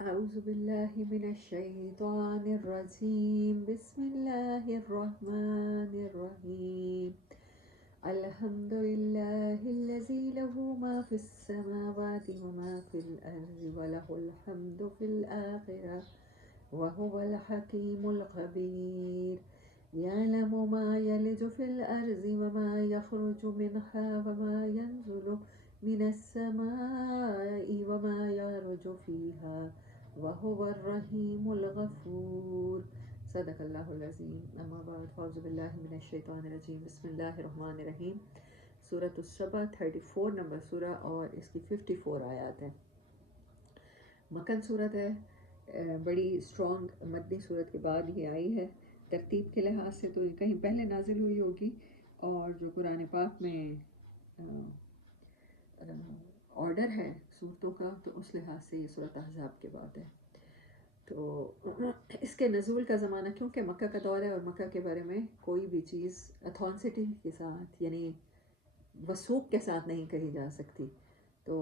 أعوذ بالله من الشيطان الرجيم بسم الله الرحمن الرحيم الحمد لله الذي له ما في السماوات وما في الأرض وله الحمد في الآخرة وهو الحكيم الخبير يعلم ما يلج في الأرض وما يخرج منها وما ينزل من السماء وما يعرج فيها وهو الرحيم الغفور صدق اللہ العظیم اما بعد فاعوذ باللہ من الشیطان الرجیم بسم اللہ الرحمن الرحیم سورۃ السبا 34 نمبر سورہ اور اس کی 54 آیات ہیں. مکن صورت ہے، بڑی اسٹرانگ مدنی صورت کے بعد یہ آئی ہے. ترتیب کے لحاظ سے تو یہ کہیں پہلے نازل ہوئی ہوگی، اور جو قرآن پاک میں آرڈر ہے صورتوں کا تو اس لحاظ سے یہ صورت احزاب کے بعد ہے. تو اس کے نزول کا زمانہ کیونکہ مکہ کا دور ہے اور مکہ کے بارے میں کوئی بھی چیز اتھینسٹی کے ساتھ یعنی وثوق کے ساتھ نہیں کہی جا سکتی. تو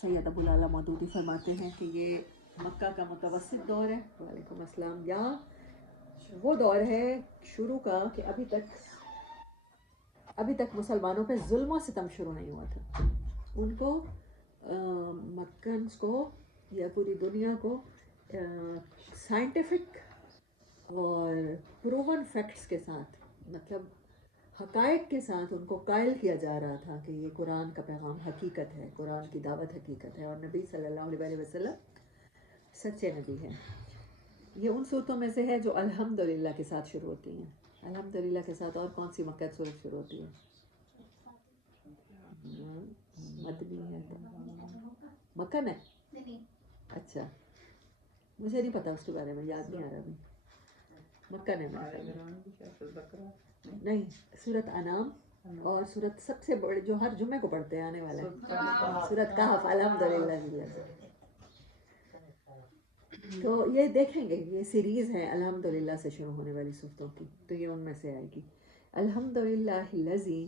سید ابو العلا مودودی فرماتے ہیں کہ یہ مکہ کا متوسط دور ہے، وعلیکم السلام، یا وہ دور ہے شروع کا کہ ابھی تک مسلمانوں پہ ظلم و ستم شروع نہیں ہوا تھا. ان کو مکنز کو یا پوری دنیا کو سائنٹیفک اور پروون فیکٹس کے ساتھ، مطلب حقائق کے ساتھ ان کو قائل کیا جا رہا تھا کہ یہ قرآن کا پیغام حقیقت ہے، قرآن کی دعوت حقیقت ہے، اور نبی صلی اللہ علیہ وسلم سچے نبی ہیں. یہ ان صورتوں میں سے ہے جو الحمدللہ کے ساتھ شروع ہوتی ہیں. الحمدللہ کے ساتھ اور کون سی مکہ صورت شروع ہوتی ہے؟ مدنی ہے تو مکن ہے. اچھا، مجھے نہیں پتا اس کے بارے میں، یاد نہیں آ رہا ابھی. مکن ہے نہیں، سورت انعام اور سورت سب سے بڑی جو ہر جمعے کو پڑھتے ہیں آنے والا ہے، سورت کہف. الحمدللہ. تو یہ دیکھیں گے، یہ سیریز ہے الحمدللہ سے شروع ہونے والی صورتوں کی، تو یہ ان میں سے آئے گی. الحمدللہ الذی،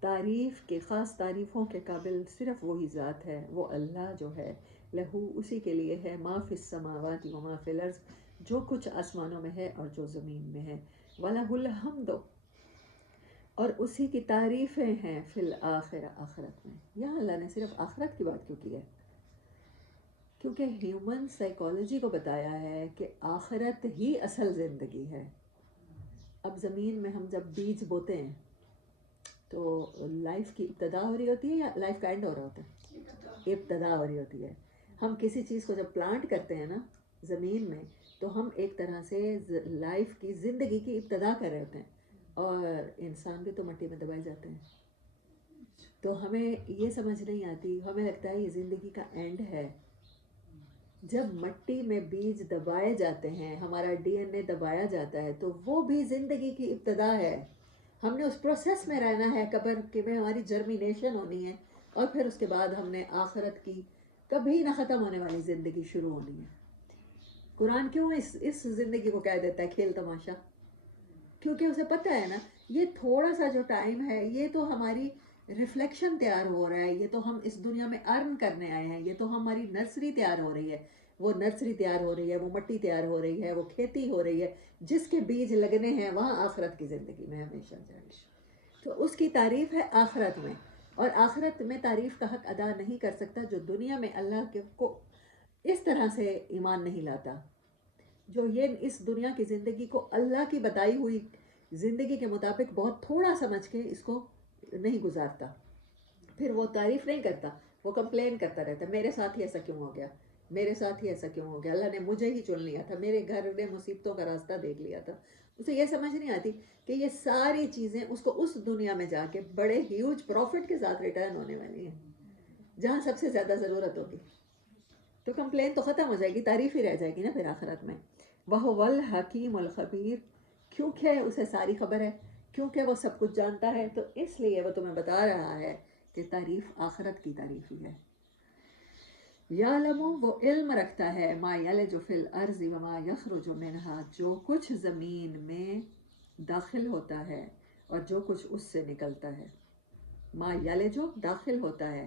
تعریف کے خاص تعریفوں کے قابل صرف وہی ذات ہے، وہ اللہ جو ہے، لہو اسی کے لیے ہے، ما فی السماوات و ما فی الارض، جو کچھ آسمانوں میں ہے اور جو زمین میں ہے، وَلَهُ الْحَمْدُ، اور اسی کی تعریفیں ہیں، فی الآخرہ، آخرت میں. یہاں اللہ نے صرف آخرت کی بات کیوں کی ہے؟ کیونکہ ہیومن سائیکالوجی کو بتایا ہے کہ آخرت ہی اصل زندگی ہے. اب زمین میں ہم جب بیج بوتے ہیں تو لائف کی ابتدا ہو رہی ہوتی ہے یا لائف کا اینڈ ہو رہا ہوتا ہے؟ ابتدا ہو رہی ہوتی ہے. ہم کسی چیز کو جب پلانٹ کرتے ہیں نا زمین میں، تو ہم ایک طرح سے لائف کی زندگی کی ابتدا کر رہے ہوتے ہیں، اور انسان بھی تو مٹی میں دبائے جاتے ہیں. تو ہمیں یہ سمجھ نہیں آتی، ہمیں لگتا ہے یہ زندگی کا اینڈ ہے. جب مٹی میں بیج دبائے جاتے ہیں، ہمارا ڈی این اے دبایا جاتا ہے، تو وہ بھی زندگی کی ابتدا ہے. ہم نے اس پروسیس میں رہنا ہے، قبر کے میں ہماری جرمینیشن ہونی ہے، اور پھر اس کے بعد ہم نے آخرت کی کبھی نہ ختم ہونے والی زندگی شروع ہونی ہے. قرآن کیوں اس زندگی کو کہہ دیتا ہے کھیل تماشا؟ کیونکہ اسے پتہ ہے نا، یہ تھوڑا سا جو ٹائم ہے، یہ تو ہماری ریفلیکشن تیار ہو رہا ہے، یہ تو ہم اس دنیا میں ارن کرنے آئے ہیں، یہ تو ہماری نرسری تیار ہو رہی ہے. وہ نرسری تیار ہو رہی ہے، وہ مٹی تیار ہو رہی ہے، وہ کھیتی ہو رہی ہے، جس کے بیج لگنے ہیں وہاں آخرت کی زندگی میں ہمیشہ جائے. تو اس کی تعریف ہے آخرت میں، اور آخرت میں تعریف کا حق ادا نہیں کر سکتا جو دنیا میں اللہ کے کو اس طرح سے ایمان نہیں لاتا، جو یہ اس دنیا کی زندگی کو اللہ کی بتائی ہوئی زندگی کے مطابق بہت تھوڑا سمجھ کے اس کو نہیں گزارتا. پھر وہ تعریف نہیں کرتا، وہ کمپلین کرتا رہتا، میرے ساتھ ہی ایسا کیوں ہو گیا، میرے ساتھ ہی ایسا کیوں ہو گیا، اللہ نے مجھے ہی چن لیا تھا، میرے گھر نے مصیبتوں کا راستہ دیکھ لیا تھا. اسے یہ سمجھ نہیں آتی کہ یہ ساری چیزیں اس کو اس دنیا میں جا کے بڑے ہیوج پروفٹ کے ساتھ ریٹرن ہونے والی ہیں، جہاں سب سے زیادہ ضرورت ہوگی. تو کمپلین تو ختم ہو جائے گی، تعریف ہی رہ جائے گی نا پھر آخرت میں. وَهُوَ الْحَكِيمُ الْخَبِيرُ، کیونکہ اسے ساری خبر ہے، کیونکہ وہ سب کچھ جانتا ہے، تو اس لیے وہ تمہیں بتا رہا ہے کہ تعریف آخرت کی تعریف ہی ہے. یعلم، وہ علم رکھتا ہے، ما یلج فی الارض وما یخرج منہا، جو کچھ زمین میں داخل ہوتا ہے اور جو کچھ اس سے نکلتا ہے. ما یلج، داخل ہوتا ہے،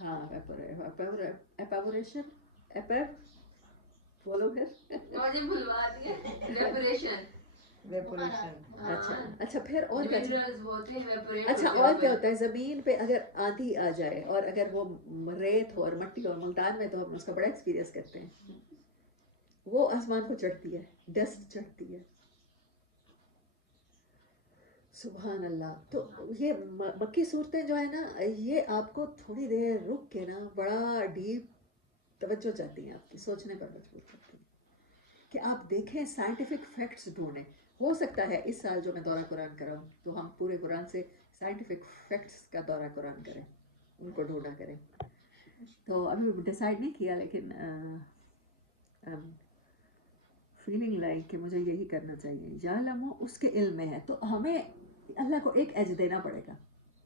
ہاں ایپیوریشن، بولو پھر مجھے بھلوا دیا ویپوریشن. اچھا اچھا پھر اور کیا؟ اچھا اچھا اور کیا ہوتا ہے زمین پہ اگر آندھی آ جائے اور اگر وہ ریت ہو اور مٹی اور ملتان میں تو ہم اس کا بڑا ایکسپیرینس کرتے ہیں، وہ آسمان کو چڑھتی ہے، ڈسٹ چڑھتی ہے، سبحان اللہ. تو یہ مکی صورتیں جو ہے نا یہ آپ کو تھوڑی دیر رک کے نا بڑا ڈیپ توجہ چاہتی ہیں، آپ کی سوچنے پر مجبور کرتی ہیں کہ آپ دیکھیں سائنٹیفک فیکٹس ڈھونڈیں. ہو سکتا ہے اس سال جو میں دورہ قرآن کراؤں تو ہم پورے قرآن سے سائنٹیفک فیکٹس کا دورہ قرآن کریں، ان کو ڈھونڈا کریں. تو ابھی ڈیسائیڈ نہیں کیا لیکن فیلنگ لائک کہ مجھے یہی کرنا چاہیے. یعلم اس کے علم میں ہے، تو ہمیں اللہ کو ایک ایج دینا پڑے گا.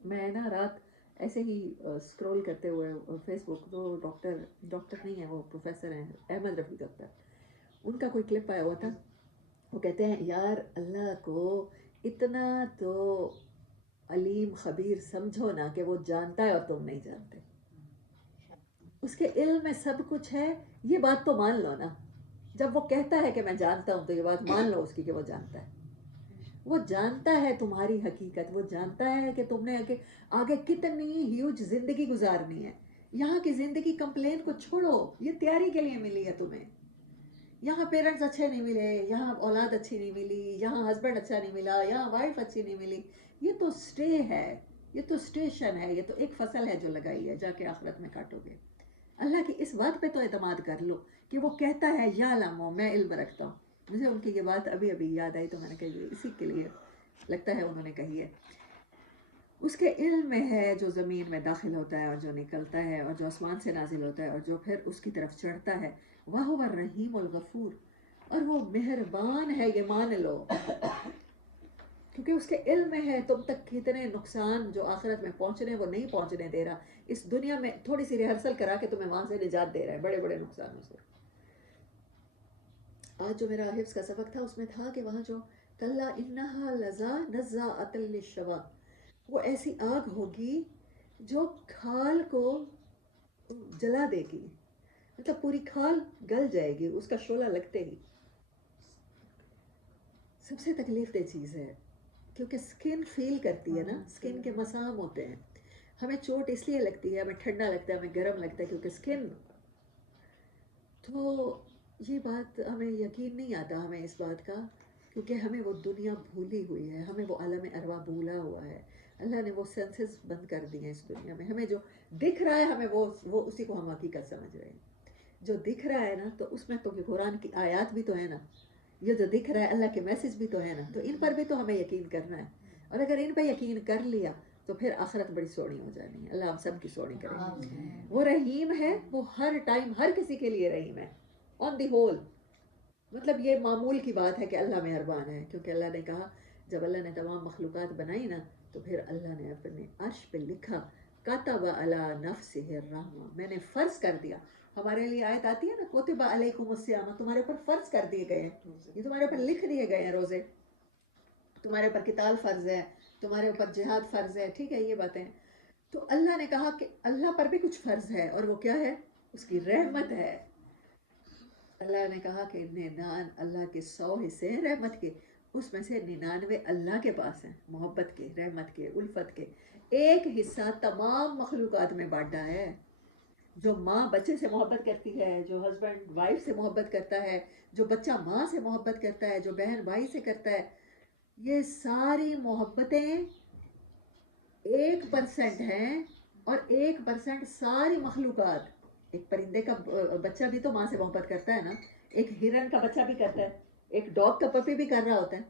میں نا رات ایسے ہی اسکرول کرتے ہوئے فیس بک، وہ ڈاکٹر نہیں ہے، وہ پروفیسر ہیں احمد رفیع ڈاکٹر، ان کا کوئی کلپ آیا ہوا تھا. وہ کہتے ہیں یار اللہ کو اتنا تو علیم خبیر سمجھو نا کہ وہ جانتا ہے اور تم نہیں جانتے، اس کے علم میں سب کچھ ہے. یہ بات تو مان لو نا، جب وہ کہتا ہے کہ میں جانتا ہوں تو یہ بات مان لو اس کی کہ وہ جانتا ہے. وہ جانتا ہے تمہاری حقیقت، وہ جانتا ہے کہ تم نے آگے کتنی ہیوج زندگی گزارنی ہے. یہاں کی زندگی کمپلین کو چھوڑو، یہ تیاری کے لیے ملی ہے تمہیں. یہاں پیرنٹس اچھے نہیں ملے، یہاں اولاد اچھی نہیں ملی، یہاں ہسبینڈ اچھا نہیں ملا، یہاں وائف اچھی نہیں ملی. یہ تو اسٹے ہے، یہ تو اسٹیشن ہے، یہ تو ایک فصل ہے جو لگائی ہے، جا کے آخرت میں کاٹو گے. اللہ کی اس بات پہ تو اعتماد کر لو کہ وہ کہتا ہے یا لامو میں علم رکھتا ہوں. مجھے ان کی یہ بات ابھی ابھی یاد آئی تو میں نے کہی اسی کے لیے لگتا ہے انہوں نے کہی ہے. اس کے علم میں ہے جو زمین میں داخل ہوتا ہے اور جو نکلتا ہے اور جو آسمان سے نازل ہوتا ہے اور جو پھر اس کی طرف چڑھتا ہے. وَهُوَ الرحیم الغفور، اور وہ مہربان ہے، یہ مان لو کیونکہ اس کے علم میں ہے تم تک کتنے نقصان جو آخرت میں پہنچنے وہ نہیں پہنچنے دے رہا. اس دنیا میں تھوڑی سی ریہرسل کرا کے تمہیں وہاں سے نجات دے رہا ہے بڑے بڑے نقصانوں سے. آج جو میرا حفظ کا سبق تھا اس میں تھا کہ وہاں جو کلا انہا لذا نزاعۃ للشوا، وہ ایسی آگ ہوگی جو کھال کو جلا دے گی، مطلب پوری کھال گل جائے گی اس کا شعلہ لگتے ہی. سب سے تکلیف دہ چیز ہے کیونکہ سکن فیل کرتی ہے نا، سکن کے مسام ہوتے ہیں. ہمیں چوٹ اس لیے لگتی ہے، ہمیں ٹھنڈا لگتا ہے، ہمیں گرم لگتا ہے کیونکہ سکن. تو یہ بات ہمیں یقین نہیں آتا ہمیں اس بات کا، کیونکہ ہمیں وہ دنیا بھولی ہوئی ہے، ہمیں وہ عالم ارواح بھولا ہوا ہے. اللہ نے وہ سینسز بند کر دی ہیں اس دنیا میں. ہمیں جو دکھ رہا ہے ہمیں وہ اسی کو ہم حقیقت سمجھ رہے ہیں. جو دکھ رہا ہے نا تو اس میں تو قرآن کی آیات بھی تو ہے نا، یہ جو دکھ رہا ہے اللہ کے میسج بھی تو ہے نا، تو ان پر بھی تو ہمیں یقین کرنا ہے. اور اگر ان پہ یقین کر لیا تو پھر آخرت بڑی سوڑی ہو جانی ہے. اللہ ہم سب کی سوڑی کرے. وہ رحیم ہے، وہ ہر ٹائم ہر کسی کے لیے رحیم ہے آن دی ہول. مطلب یہ معمول کی بات ہے کہ اللہ مہربان ہے، کیونکہ اللہ نے کہا جب اللہ نے تمام مخلوقات بنائی نا تو پھر اللہ نے اپنے عرش پہ لکھا کتب علی نفسہ الرحمہ، میں نے فرض کر دیا. ہمارے لیے آیت آتی ہے نا کتب علیکم الصیام، تمہارے اوپر فرض کر دیے گئے ہیں، یہ تمہارے اوپر لکھ دیے گئے ہیں روزے، تمہارے اوپر قتال فرض ہے، تمہارے اوپر جہاد فرض ہے. ٹھیک ہے یہ باتیں. تو اللہ نے کہا کہ اللہ پر بھی کچھ فرض ہے اور وہ کیا ہے؟ اس کی رحمت ہے. اللہ نے کہا کہ 99 اللہ کے 100 حصے ہیں رحمت کے، اس میں سے 99 اللہ کے پاس ہیں، محبت کے، رحمت کے، الفت کے. ایک حصہ تمام مخلوقات میں بانٹا ہے. جو ماں بچے سے محبت کرتی ہے، جو ہسبینڈ وائف سے محبت کرتا ہے، جو بچہ ماں سے محبت کرتا ہے، جو بہن بھائی سے کرتا ہے، یہ ساری محبتیں 1% ہیں. اور 1% ساری مخلوقات. ایک پرندے کا بچہ بھی تو ماں سے محبت کرتا ہے نا، ایک ہرن کا بچہ بھی کرتا ہے، ایک ڈاگ کا پپی بھی کر رہا ہوتا ہے.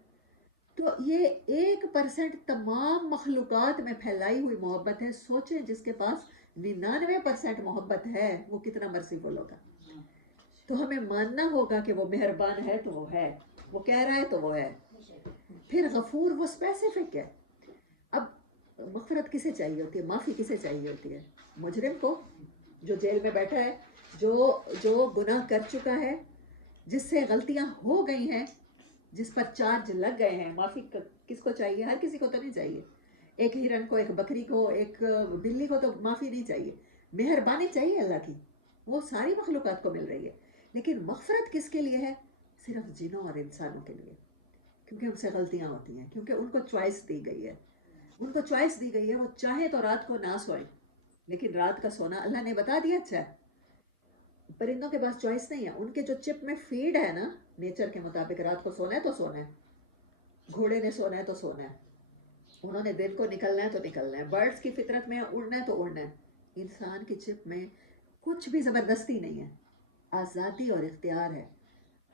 تو یہ 1% تمام مخلوقات میں پھیلائی ہوئی محبت ہے. سوچیں جس کے پاس 99% محبت ہے وہ کتنا مرسیفل ہوگا. تو ہمیں ماننا ہوگا کہ وہ مہربان ہے تو وہ ہے، وہ کہہ رہا ہے تو وہ ہے. پھر غفور وہ اسپیسیفک ہے. اب مغفرت کسے چاہیے ہوتی ہے، معافی کسے چاہیے ہوتی ہے؟ مجرم کو جو جیل میں بیٹھا ہے، جو گناہ کر چکا ہے، جس سے غلطیاں ہو گئی ہیں، جس پر چارج لگ گئے ہیں. معافی کس کو چاہیے؟ ہر کسی کو تو نہیں چاہیے. ایک ہرن کو، ایک بکری کو، ایک بلی کو تو معافی نہیں چاہیے، مہربانی چاہیے اللہ کی، وہ ساری مخلوقات کو مل رہی ہے، لیکن مغفرت کس کے لیے ہے؟ صرف جنوں اور انسانوں کے لیے، کیونکہ ان سے غلطیاں ہوتی ہیں، کیونکہ ان کو چوائس دی گئی ہے، ان کو چوائس دی گئی ہے، وہ چاہیں تو رات کو نہ سوئیں، لیکن رات کا سونا اللہ نے بتا دیا اچھا ہے۔ پرندوں کے پاس چوائس نہیں ہے، ان کے جو چپ میں فیڈ ہے نا نیچر کے مطابق، رات کو سونا ہے تو سونا ہے، گھوڑے نے سونا ہے تو سونا ہے، انہوں نے دن کو نکلنا ہے تو نکلنا ہے، برڈز کی فطرت میں اڑنا ہے تو اڑنا ہے۔ انسان کی چپ میں کچھ بھی زبردستی نہیں ہے، آزادی اور اختیار ہے،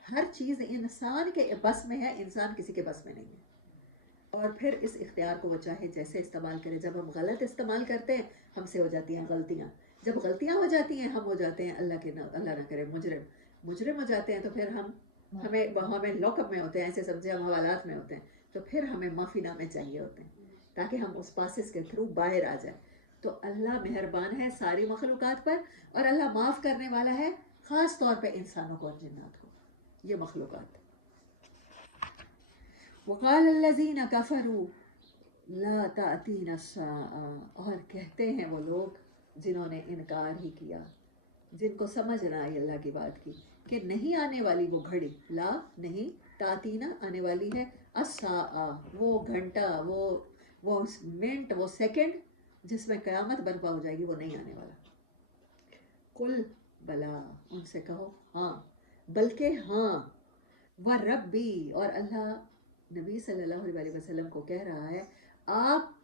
ہر چیز انسان کے بس میں ہے، انسان کسی کے بس میں نہیں ہے، اور پھر اس اختیار کو وہ چاہے جیسے استعمال کرے۔ جب ہم غلط استعمال کرتے ہیں ہم سے ہو جاتی ہیں غلطیاں، جب غلطیاں ہو جاتی ہیں ہم ہو جاتے ہیں اللہ نہ کرے مجرم ہو جاتے ہیں، تو پھر ہمیں لاک اپ میں ہوتے ہیں، ایسے سمجھے ہم حوالات میں ہوتے ہیں، تو پھر ہمیں معافی نامے چاہیے ہوتے ہیں تاکہ ہم اس پاسز کے تھرو باہر آ جائیں۔ تو اللہ مہربان ہے ساری مخلوقات پر، اور اللہ معاف کرنے والا ہے خاص طور پہ انسانوں کو اور جنات کو، یہ مخلوقات۔ وقال الذین کفروا لا تأتینا الساعة، اور کہتے ہیں وہ لوگ جنہوں نے انکار ہی کیا، جن کو سمجھ نہ آئی اللہ کی بات کی، کہ نہیں آنے والی وہ گھڑی، لا نہیں، تاتینا آنے والی ہے، الساعة وہ گھنٹہ، وہ منٹ، وہ سیکنڈ جس میں قیامت برپا ہو جائے گی، وہ نہیں آنے والا۔ کل بلا، ان سے کہو ہاں، بلکہ ہاں، وربی، اور اللہ نبی صلی اللہ علیہ وسلم کو کہہ رہا ہے آپ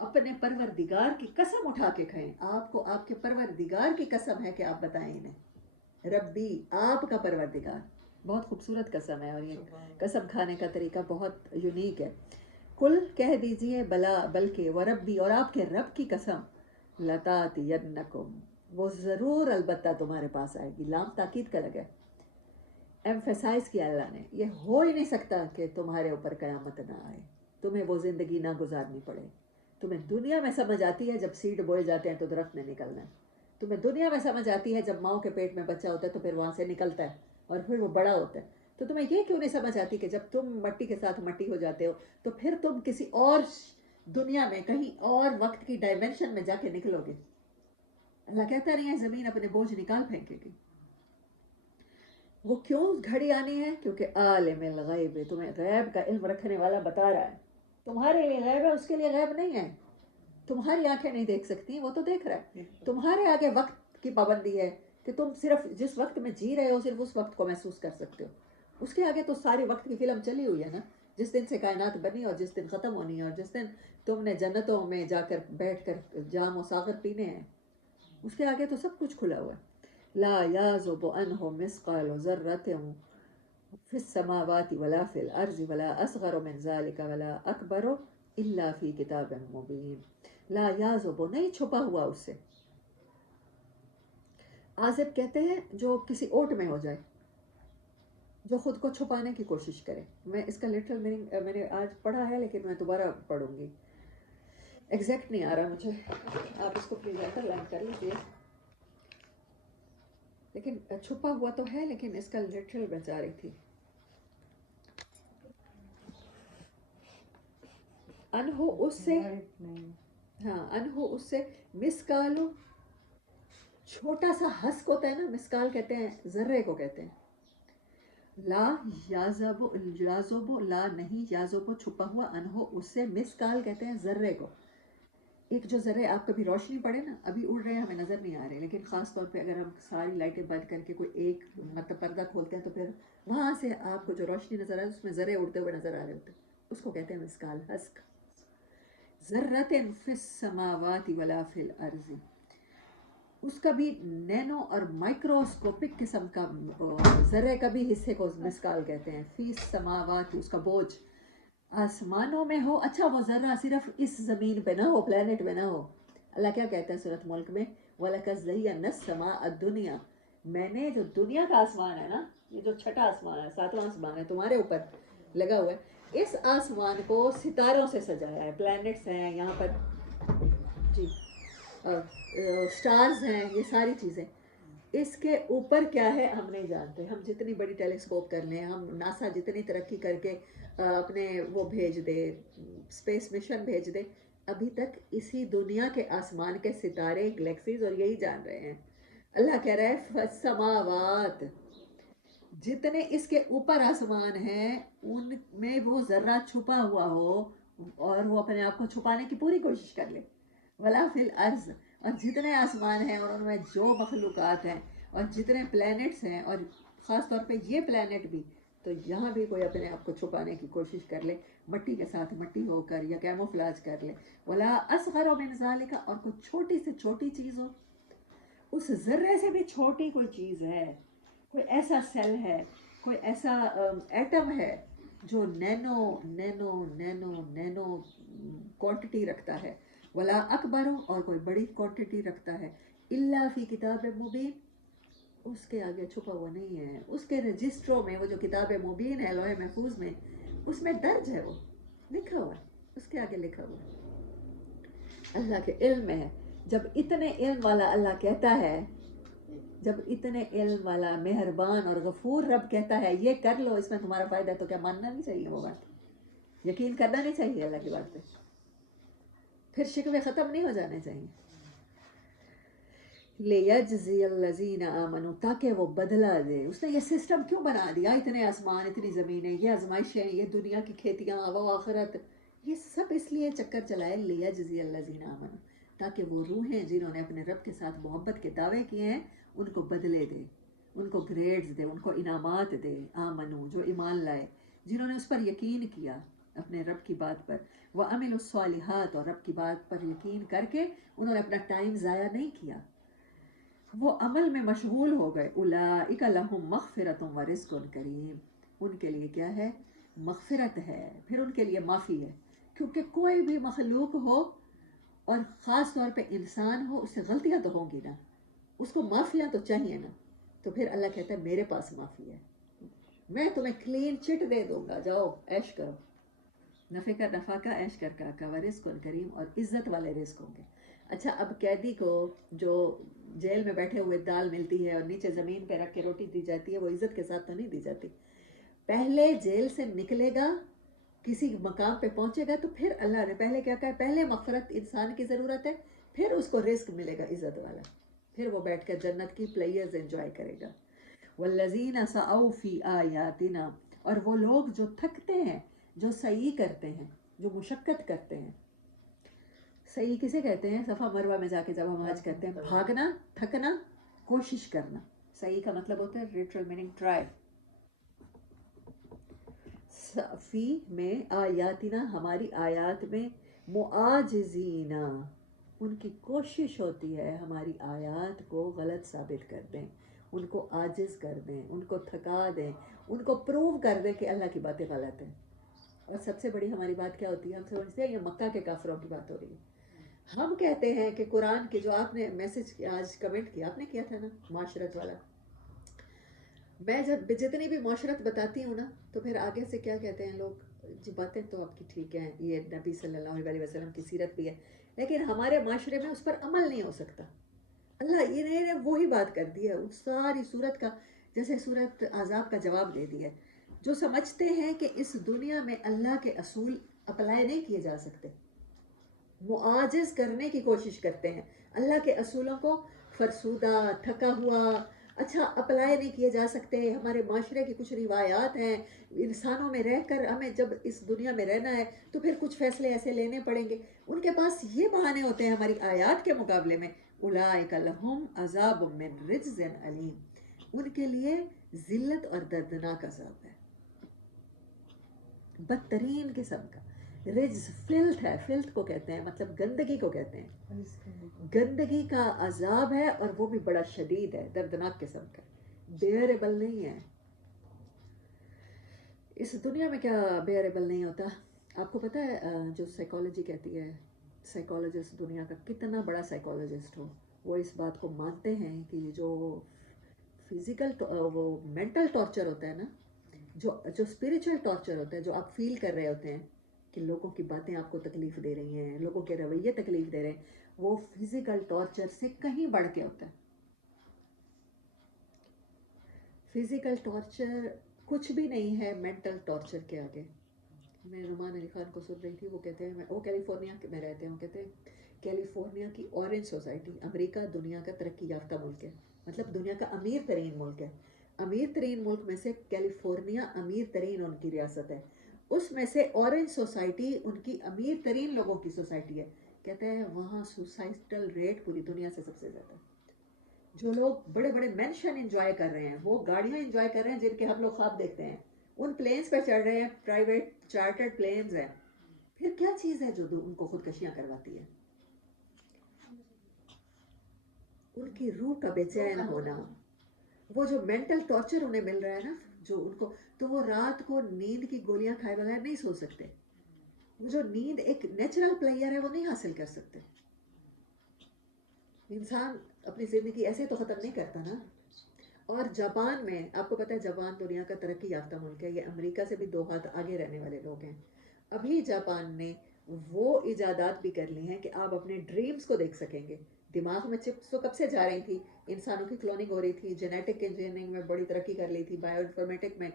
اپنے پروردگار کی قسم اٹھا کے کھائیں، آپ کو آپ کے پروردگار کی قسم ہے کہ آپ بتائیں انہیں، ربی آپ کا پروردگار، بہت خوبصورت قسم ہے، اور یہ قسم کھانے کا طریقہ بہت یونیک ہے۔ کل کہہ دیجئے بلا، بلکہ وربی، اور آپ کے رب کی قسم، لتاتینکم وہ ضرور البتہ تمہارے پاس آئے گی، لام تاکید کا لگا، ایمفیسائز کیا اللہ نے، یہ ہو ہی نہیں سکتا کہ تمہارے اوپر قیامت نہ آئے، تمہیں وہ زندگی نہ گزارنی پڑے۔ تمہیں دنیا میں سمجھ آتی ہے جب سیڈ بوئے جاتے ہیں تو درخت نے نکلنا ہے، تمہیں دنیا میں سمجھ آتی ہے جب ماؤں کے پیٹ میں بچہ ہوتا ہے تو پھر وہاں سے نکلتا ہے اور پھر وہ بڑا ہوتا ہے، تو تمہیں یہ کیوں نہیں سمجھ آتی کہ جب تم مٹی کے ساتھ مٹی ہو جاتے ہو تو پھر تم کسی اور دنیا میں کہیں اور وقت کی ڈائمینشن میں جا کے نکلو گے۔ اللہ کہتا نہیں ہے زمین اپنے بوجھ نکال پھینکے گی۔ وہ کیوں گھڑی آنی ہے؟ کیونکہ عالم الغیب، تمہیں غیب کا علم رکھنے والا بتا رہا ہے، تمہارے لیے غیب ہے، اس کے لیے غیب نہیں ہے، تمہاری آنکھیں نہیں دیکھ سکتی، وہ تو دیکھ رہا ہے، تمہارے آگے وقت کی پابندی ہے کہ تم صرف جس وقت میں جی رہے ہو صرف اس وقت کو محسوس کر سکتے ہو، اس کے آگے تو ساری وقت کی فلم چلی ہوئی ہے نا، جس دن سے کائنات بنی اور جس دن ختم ہونی ہے، اور جس دن تم نے جنتوں میں جا کر بیٹھ کر جام و ساغر پینے ہیں، اس کے آگے تو سب کچھ کھلا ہوا ہے۔ لا یعزب عنہ مثقال ذرۃ فی السماوات ولا فی الارض ولا اصغر من ذلك ولا اکبر الا فی کتاب مبین۔ لا یعزب نہیں چھپا ہوا اس سے، عازب کہتے ہیں جو کسی اوٹ میں ہو جائے، جو خود کو چھپانے کی کوشش کرے۔ میں اس کا لٹرل میننگ میں نے آج پڑھا ہے لیکن میں دوبارہ پڑھوں گی، ایگزیکٹ نہیں آ رہا مجھے، آپ اس کو پلیز انڈر لائن کر لیجیے، لیکن چھپا ہوا تو ہے، لیکن اس کا لٹرل میں جا رہی تھی۔ انہو اس سے، ہاں انہو اس سے، مسکالو چھوٹا سا حسک ہوتا ہے نا، مسکال کہتے ہیں ذرے کو کہتے ہیں، لا یازب لا نہیں، یازب چھپا ہوا، انہو اس سے، مسکال کہتے ہیں ذرے کو۔ ایک جو ذرے آپ کبھی روشنی پڑے نا، ابھی اڑ رہے ہیں ہمیں نظر نہیں آ رہے، لیکن خاص طور پہ اگر ہم ساری لائٹیں بند کر کے کوئی ایک مطلب پردہ کھولتے ہیں تو پھر وہاں سے آپ کو جو روشنی نظر آ رہی ہے اس میں ذرے اڑتے ہوئے نظر آ رہے ہوتے ہیں، اس کو کہتے ہیں مسکال، حسک۔ ذرۃ فی السماوات ولا فی الارض، اس کا بھی نینو اور مائکروسکوپک قسم کا ذرے کا بھی حصے کو مسکال کہتے ہیں۔ فی السماوات اس کا بوجھ، آسمانوں میں ہو، اچھا وہ ذرہ صرف اس زمین پہ نہ ہو، پلانٹ میں نہ ہو۔ اللہ کیا کہتا ہے سورۃ ملک میں، وَلَقَدْ زَيَّنَّا السَّمَاءَ الدُّنْيَا، میں نے جو دنیا کا آسمان ہے نا، یہ جو چھٹا آسمان ہے، ساتواں آسمان ہے تمہارے اوپر لگا ہوا ہے، اس آسمان کو ستاروں سے سجایا ہے، پلانٹس ہیں یہاں پر جی، سٹارز ہیں، یہ ساری چیزیں، اس کے اوپر کیا ہے ہم نہیں جانتے، ہم جتنی بڑی ٹیلیسکوپ کر لیں، ہم ناسا جتنی ترقی کر کے اپنے وہ بھیج دے، اسپیس مشن بھیج دے، ابھی تک اسی دنیا کے آسمان کے ستارے گلیکسیز اور یہی جان رہے ہیں. اللہ کہہ رہا ہے فالسماوات، جتنے اس کے اوپر آسمان ہیں ان میں وہ ذرہ چھپا ہوا ہو اور وہ اپنے آپ کو چھپانے کی پوری کوشش کر لے، ولا فی الارض، اور جتنے آسمان ہیں اور ان میں جو مخلوقات ہیں اور جتنے پلانٹس ہیں، اور خاص طور پہ یہ پلانٹ بھی، تو یہاں بھی کوئی اپنے آپ کو چھپانے کی کوشش کر لے، مٹی کے ساتھ مٹی ہو کر یا کیموفلاج کر لے، ولا اصغر من ذالک، اور کوئی چھوٹی سے چھوٹی چیز ہو، اس ذرے سے بھی چھوٹی کوئی چیز ہے، کوئی ایسا سیل ہے، کوئی ایسا ایٹم ہے جو Nano Nano Nano Nano quantity رکھتا ہے، ولا اکبر، اور کوئی بڑی کوانٹٹی رکھتا ہے، الا فی کتاب مبین، اس کے آگے چھپا ہوا نہیں ہے، اس کے رجسٹروں میں، وہ جو کتاب مبین ہے لوح محفوظ میں، اس میں درج ہے، وہ لکھا ہوا ہے، اس کے آگے لکھا ہوا ہے، اللہ کے علم میں ہے. جب اتنے علم والا اللہ کہتا ہے، جب اتنے علم والا مہربان اور غفور رب کہتا ہے یہ کر لو، اس میں تمہارا فائدہ ہے، تو کیا ماننا نہیں چاہیے وہ بات؟ یقین کرنا نہیں چاہیے اللہ کی بات پہ؟ پھر شکوے ختم نہیں ہو جانے چاہیے. لیجزی الذین آمنوا، تاکہ وہ بدلہ دے. اس نے یہ سسٹم کیوں بنا دیا؟ اتنے آسمان، اتنی زمینیں، یہ آزمائشیں، یہ دنیا کی کھیتیاں، وہ آخرت، یہ سب اس لیے چکر چلائے لیجزی الذین آمنوا، تاکہ وہ روحیں جنہوں نے اپنے رب کے ساتھ محبت کے دعوے کیے ہیں ان کو بدلے دے، ان کو گریڈز دے، ان کو انعامات دے. آمنو، جو ایمان لائے، جنہوں نے اس پر یقین کیا اپنے رب کی بات پر، وعملوا الصالحات، اور رب کی بات پر یقین کر کے انہوں نے اپنا ٹائم ضائع نہیں کیا، وہ عمل میں مشغول ہو گئے. اولئک لہم مغفرۃ ورزق کریم، ان کے لیے کیا ہے؟ مغفرت ہے، پھر ان کے لیے معافی ہے. کیونکہ کوئی بھی مخلوق ہو اور خاص طور پہ انسان ہو، اس سے غلطیاں تو ہوں گی نا، اس کو معافیاں تو چاہیے نا. تو پھر اللہ کہتا ہے میرے پاس معافی ہے، میں تمہیں کلین چٹ دے دوں گا، جاؤ عیش کرو. نفع کا نفع کا، عیش کر کا ورزق کریم، اور عزت والے رزق ہوں گے. اچھا، اب قیدی کو جو جیل میں بیٹھے ہوئے دال ملتی ہے اور نیچے زمین پہ رکھ کے روٹی دی جاتی ہے، وہ عزت کے ساتھ تو نہیں دی جاتی. پہلے جیل سے نکلے گا، کسی مقام پہ پہنچے گا، تو پھر اللہ نے پہلے کیا کہا؟ پہلے مغفرت انسان کی ضرورت ہے، پھر اس کو رزق ملے گا عزت والا، پھر وہ بیٹھ کر جنت کی پلیئرز انجوائے کرے گا. والذین سعوا فی آیاتنا، اور وہ لوگ جو تھکتے ہیں، جو سعی کرتے ہیں، جو مشقت کرتے ہیں. سعی کسے کہتے ہیں؟ صفا مروہ میں جا کے جب ہم حج کرتے ہیں، بھاگنا، تھکنا، کوشش کرنا. سعی کا مطلب ہوتا ہے لٹرل میننگ ٹرائی. فی میں آیاتنا، ہماری آیات میں، معاجزینا، ان کی کوشش ہوتی ہے ہماری آیات کو غلط ثابت کر دیں، ان کو عاجز کر دیں، ان کو تھکا دیں، ان کو پروو کر دیں کہ اللہ کی باتیں غلط ہیں. اور سب سے بڑی ہماری بات کیا ہوتی ہے؟ ہم سمجھتے ہیں یہ مکہ کے کافروں کی بات ہو رہی ہے. ہم کہتے ہیں کہ قرآن کے جو آپ نے میسج آج کمنٹ کیا، آپ نے کیا تھا نا معاشرت والا، میں جب جتنی بھی معاشرت بتاتی ہوں نا، تو پھر آگے سے کیا کہتے ہیں لوگ؟ جی باتیں تو آپ کی ٹھیک ہیں، یہ نبی صلی اللہ علیہ وسلم کی سیرت بھی ہے، لیکن ہمارے معاشرے میں اس پر عمل نہیں ہو سکتا. اللہ یہ نے وہی بات کر دی ہے اس ساری صورت کا، جیسے صورت عذاب کا جواب دے دیا ہے. جو سمجھتے ہیں کہ اس دنیا میں اللہ کے اصول اپلائی نہیں کیے جا سکتے، معاجز کرنے کی کوشش کرتے ہیں اللہ کے اصولوں کو، فرسودہ، تھکا ہوا، اچھا اپلائی نہیں کیے جا سکتے. ہمارے معاشرے کی کچھ روایات ہیں، انسانوں میں رہ کر ہمیں جب اس دنیا میں رہنا ہے تو پھر کچھ فیصلے ایسے لینے پڑیں گے. ان کے پاس یہ بہانے ہوتے ہیں ہماری آیات کے مقابلے میں. اولئک لہم عذاب من رجز علیم، ان کے لیے ذلت اور دردناک عذاب ہے، بدترین قسم کا. رجز فلتھ ہے، فلتھ کو کہتے ہیں، مطلب گندگی کو کہتے ہیں. گندگی کا عذاب ہے، اور وہ بھی بڑا شدید ہے، دردناک قسم کا، بیئربل نہیں ہے. اس دنیا میں کیا بیئربل نہیں ہوتا؟ آپ کو پتہ ہے جو سائیکالوجی کہتی ہے، سائیکالوجسٹ دنیا کا کتنا بڑا سائیکالوجسٹ ہو، وہ اس بات کو مانتے ہیں کہ جو فزیکل وہ مینٹل ٹارچر ہوتا ہے نا، جو اسپریچول ٹارچر ہوتا ہے، جو آپ فیل کر رہے ہوتے ہیں کہ لوگوں کی باتیں آپ کو تکلیف دے رہی ہیں، لوگوں کے رویے تکلیف دے رہے ہیں، وہ فزیکل ٹارچر سے کہیں بڑھ کے ہوتا ہے. فزیکل ٹارچر کچھ بھی نہیں ہے مینٹل ٹارچر کے آگے. میں نعمان علی خان کو سن رہی تھی، وہ کہتے ہیں وہ کیلیفورنیا میں رہتے ہیں، وہ کہتے ہیں کیلیفورنیا کی اورنج سوسائٹی، امریکہ دنیا کا ترقی یافتہ ملک ہے، مطلب دنیا کا امیر ترین ملک ہے، امیر ترین ملک میں سے کیلیفورنیا امیر ترین ان کی ریاست ہے، اس میں سے اورنج سوسائٹی ان کی امیر ترین لوگوں کی سوسائٹی ہے، کہتے ہیں وہاں سوسائٹل ریٹ پوری دنیا سے سب سے زیادہ ہے، جو لوگ بڑے بڑے مینشن انجوائے کر رہے ہیں، وہ گاڑیاں انجوائے کر رہے ہیں جن کے ہم لوگ خواب دیکھتے ہیں، ان پلینس پہ چڑھ رہے ہیں، پرائیویٹ چارٹرڈ پلینز ہیں، پھر کیا چیز ہے جو ان کو خودکشیاں کرواتی ہے؟ ان کی روح کا بے چین ہونا، وہ جو مینٹل ٹارچر انہیں مل رہا ہے نا، جو ان کو، تو وہ رات کو نیند کی گولیاں کھائے بغیر نہیں سو سکتے، وہ جو نیند ایک نیچرل پلیئر ہے وہ نہیں حاصل کر سکتے. انسان اپنی زندگی ایسے تو ختم نہیں کرتا نا. اور جاپان میں آپ کو پتہ ہے جاپان دنیا کا ترقی یافتہ ملک ہے، یہ امریکہ سے بھی 2 ہاتھ آگے رہنے والے لوگ ہیں. ابھی جاپان نے وہ ایجادات بھی کر لی ہیں کہ آپ اپنے ڈریمز کو دیکھ سکیں گے. دماغ میں چپس تو کب سے جا رہی تھی، انسانوں کی کلوننگ ہو رہی تھی، جینیٹک انجینئرنگ میں بڑی ترقی کر لی تھی، بائیو انفارمیٹک میں.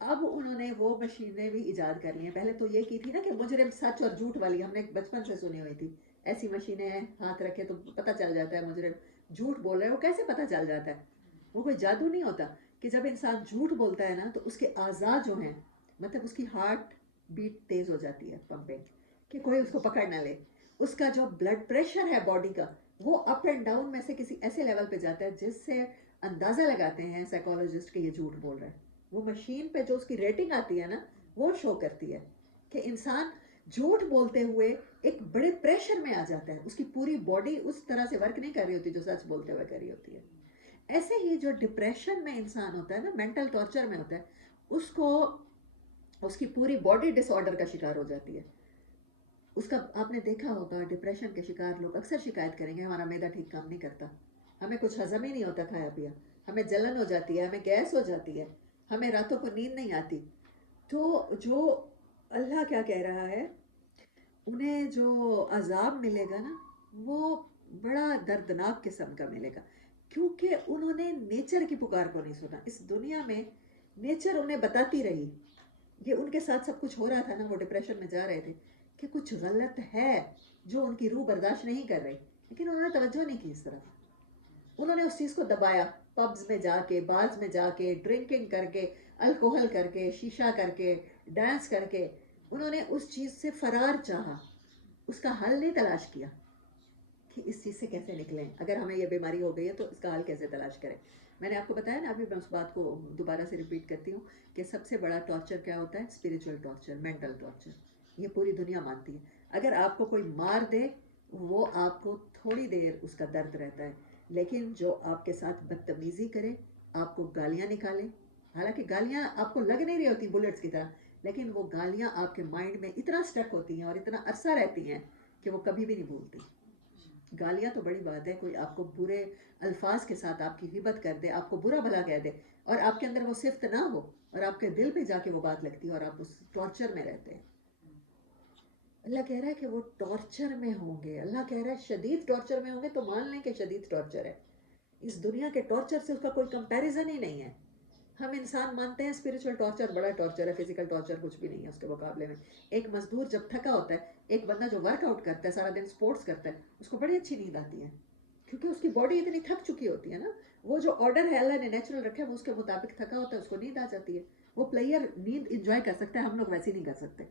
اب انہوں نے وہ مشینیں بھی ایجاد کر لی ہیں. پہلے تو یہ کی تھی نا کہ مجرم سچ اور جھوٹ والی، ہم نے بچپن سے سنی ہوئی تھی ایسی مشینیں ہیں، ہاتھ رکھے تو پتہ چل جاتا ہے مجرم جھوٹ بول رہا ہے. وہ کیسے پتہ چل جاتا ہے؟ وہ کوئی جادو نہیں ہوتا کہ جب انسان جھوٹ بولتا ہے نا تو اس کے اعضاء جو ہیں، مطلب اس کی ہارٹ بیٹ تیز ہو جاتی ہے، پمپنگ، کہ کوئی اس کو پکڑ نہ لے. اس کا جو بلڈ پریشر ہے باڈی کا، وہ اپ اینڈ ڈاؤن میں سے کسی ایسے لیول پہ جاتا ہے جس سے اندازہ لگاتے ہیں سائیکالوجسٹ کہ یہ جھوٹ بول رہا ہے. وہ مشین پہ جو اس کی ریٹنگ آتی ہے نا، وہ شو کرتی ہے کہ انسان جھوٹ بولتے ہوئے ایک بڑے پریشر میں آ جاتا ہے، اس کی پوری باڈی اس طرح سے ورک نہیں کر رہی ہوتی جو سچ بولتے ہوئے کر رہی ہوتی ہے. ایسے ہی جو ڈپریشن میں انسان ہوتا ہے نا، مینٹل ٹارچر میں ہوتا ہے، اس کو اس کی پوری باڈی ڈس آرڈر کا شکار ہو جاتی ہے. اس کا آپ نے دیکھا ہوگا ڈپریشن کے شکار لوگ اکثر شکایت کریں گے ہمارا معدہ ٹھیک کام نہیں کرتا، ہمیں کچھ ہضم ہی نہیں ہوتا کھایا پیا، ہمیں جلن ہو جاتی ہے، ہمیں گیس ہو جاتی ہے، ہمیں راتوں کو نیند نہیں آتی. تو جو اللہ کیا کہہ رہا ہے، انہیں جو عذاب ملے گا نا، وہ بڑا دردناک قسم کا ملے گا، کیونکہ انہوں نے نیچر کی پکار کو نہیں سنا. اس دنیا میں نیچر انہیں بتاتی رہی، یہ ان کے ساتھ سب کچھ ہو رہا تھا نا، وہ ڈپریشن میں جا رہے تھے کہ کچھ غلط ہے جو ان کی روح برداشت نہیں کر رہی، لیکن انہوں نے توجہ نہیں کی اس طرف. انہوں نے اس چیز کو دبایا، پبز میں جا کے، بارز میں جا کے، ڈرنکنگ کر کے، الکوہل کر کے، شیشہ کر کے، ڈانس کر کے، انہوں نے اس چیز سے فرار چاہا، اس کا حل نہیں تلاش کیا کہ اس چیز سے کیسے نکلیں. اگر ہمیں یہ بیماری ہو گئی ہے تو اس کا حل کیسے تلاش کریں. میں نے آپ کو بتایا نا، ابھی میں اس بات کو دوبارہ سے ریپیٹ کرتی ہوں کہ سب سے بڑا ٹارچر کیا ہوتا ہے؟ Spiritual torture, mental torture. یہ پوری دنیا مانتی ہے. اگر آپ کو کوئی مار دے، وہ آپ کو تھوڑی دیر اس کا درد رہتا ہے، لیکن جو آپ کے ساتھ بدتمیزی کرے، آپ کو گالیاں نکالے، حالانکہ گالیاں آپ کو لگ نہیں رہی ہوتی بلٹس کی طرح، لیکن وہ گالیاں آپ کے مائنڈ میں اتنا سٹک ہوتی ہیں اور اتنا عرصہ رہتی ہیں کہ وہ کبھی بھی نہیں بھولتی. گالیاں تو بڑی بات ہے، کوئی آپ کو برے الفاظ کے ساتھ آپ کی غیبت کر دے، آپ کو برا بھلا کہہ دے، اور آپ کے اندر وہ صفت نہ ہو، اور آپ کے دل پہ جا کے وہ بات لگتی ہے اور آپ اس ٹارچر میں رہتے ہیں. اللہ کہہ رہا ہے کہ وہ ٹارچر میں ہوں گے. اللہ کہہ رہا ہے شدید ٹارچر میں ہوں گے، تو مان لیں کہ شدید ٹارچر ہے. اس دنیا کے ٹارچر سے اس کا کوئی کمپیریزن ہی نہیں ہے. ہم انسان مانتے ہیں اسپریچول ٹارچر بڑا ٹارچر ہے، فزیکل ٹارچر کچھ بھی نہیں ہے اس کے مقابلے میں. ایک مزدور جب تھکا ہوتا ہے، ایک بندہ جو ورک آؤٹ کرتا ہے، سارا دن سپورٹس کرتا ہے، اس کو بڑی اچھی نیند آتی ہے، کیونکہ اس کی باڈی اتنی تھک چکی ہوتی ہے نا. وہ جو آرڈر ہے اللہ نے نیچرل رکھا ہے، وہ اس کے مطابق تھکا ہوتا ہے، اس کو نیند آ جاتی ہے. وہ پلیئر نیند انجوائے کر سکتا ہے، ہم لوگ ویسے نہیں کر سکتے.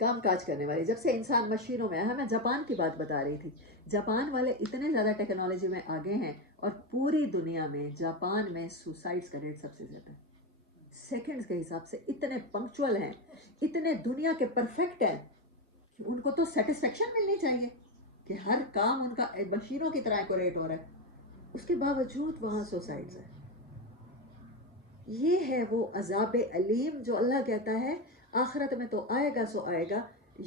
کام کاج کرنے والے جب سے انسان مشینوں میں آیا. میں جاپان کی بات بتا رہی تھی. جاپان والے اتنے زیادہ ٹیکنالوجی میں آگے ہیں، اور پوری دنیا میں جاپان میں سوسائڈس کا ریٹ سب سے زیادہ ہے. سیکنڈز کے حساب سے اتنے پنکچول ہیں، اتنے دنیا کے پرفیکٹ ہیں کہ ان کو تو سیٹسفیکشن ملنی چاہیے کہ ہر کام ان کا مشینوں کی طرح ایکوریٹ ہو رہا ہے. اس کے باوجود وہاں سوسائڈز ہیں. یہ ہے وہ عذاب علیم جو اللہ کہتا ہے آخرت میں تو آئے گا سو آئے گا،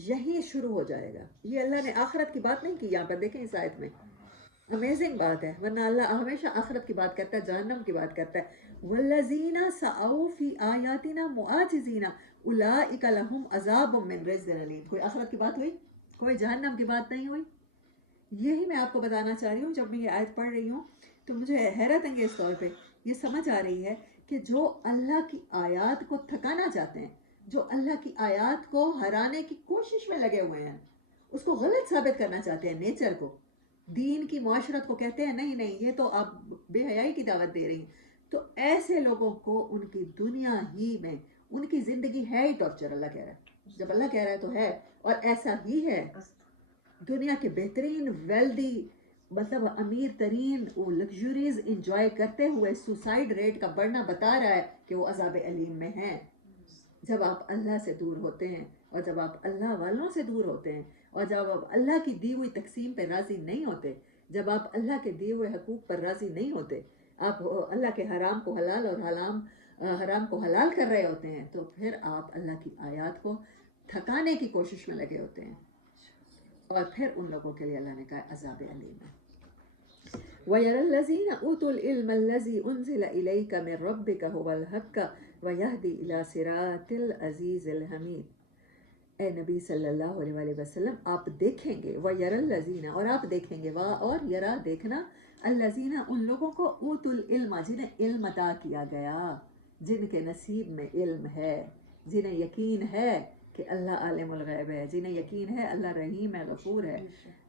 یہی شروع ہو جائے گا. یہ اللہ نے آخرت کی بات نہیں کی یہاں پر، دیکھیں اس آیت میں. امیزنگ بات ہے، ورنہ اللہ ہمیشہ آخرت کی بات کرتا ہے، جہنم کی بات کرتا ہے. وَالَّذِينَ سَعَوْا فِي آيَاتِنَا مُعَاجِزِينَ أُولَٰئِكَ لَهُمْ عَذَابٌ مِّن رِجْزٍ أَلِيمٌ. کوئی آخرت کی بات ہوئی؟ کوئی جہنم کی بات نہیں ہوئی. یہی میں آپ کو بتانا چاہ رہی ہوں. جب میں یہ آیت پڑھ رہی ہوں تو مجھے حیرت انگیز طور پہ یہ سمجھ آ رہی ہے کہ جو اللہ کی آیات کو تھکانا چاہتے ہیں، جو اللہ کی آیات کو ہرانے کی کوشش میں لگے ہوئے ہیں، اس کو غلط ثابت کرنا چاہتے ہیں، نیچر کو، دین کی، معاشرت کو، کہتے ہیں نہیں نہیں یہ تو آپ بے حیائی کی دعوت دے رہی ہیں۔ تو ایسے لوگوں کو ان کی دنیا ہی میں ان کی زندگی ہے ہی ٹارچر، اللہ کہہ رہا ہے، جب اللہ کہہ رہا ہے تو ہے، اور ایسا ہی ہے۔ دنیا کے بہترین ویلدی، مطلب امیر ترین وہ لگژریز انجوائے کرتے ہوئے سوسائڈ ریٹ کا بڑھنا بتا رہا ہے کہ وہ عذاب علیم میں ہیں۔ جب آپ اللہ سے دور ہوتے ہیں، اور جب آپ اللہ والوں سے دور ہوتے ہیں، اور جب آپ اللہ کی دی ہوئی تقسیم پہ راضی نہیں ہوتے، جب آپ اللہ کے دیے ہوئے حقوق پر راضی نہیں ہوتے، آپ اللہ کے حرام کو حلال اور حرام کو حلال کر رہے ہوتے ہیں، تو پھر آپ اللہ کی آیات کو تھکانے کی کوشش میں لگے ہوتے ہیں، اور پھر ان لوگوں کے لیے اللہ نے کہا عذاب علیم ہے۔ وَيَرَى الَّذِينَ أُوتُوا الْعِلْمَ الَّذِي أُنزِلَ إِلَيْكَ مِنْ رَبِّكَ هُوَ الْحَقُّ وَيَهْدِي إِلَى صِرَاطِ الْعَزِيزِ الْحَمِيدِ۔ اے نبی صلی اللہ علیہ وآلہ وسلم، آپ دیکھیں گے، وَيَرَى الَّذِينَ، اور آپ دیکھیں گے، اور یرا دیکھنا، الَّذِينَ ان لوگوں کو، اوتوا العلم جنہیں علم عطا کیا گیا، جن کے نصیب میں علم ہے، جنہیں یقین ہے کہ اللہ عالم الغیب ہے، جنہیں یقین ہے اللہ رحیم ہے، غفور ہے،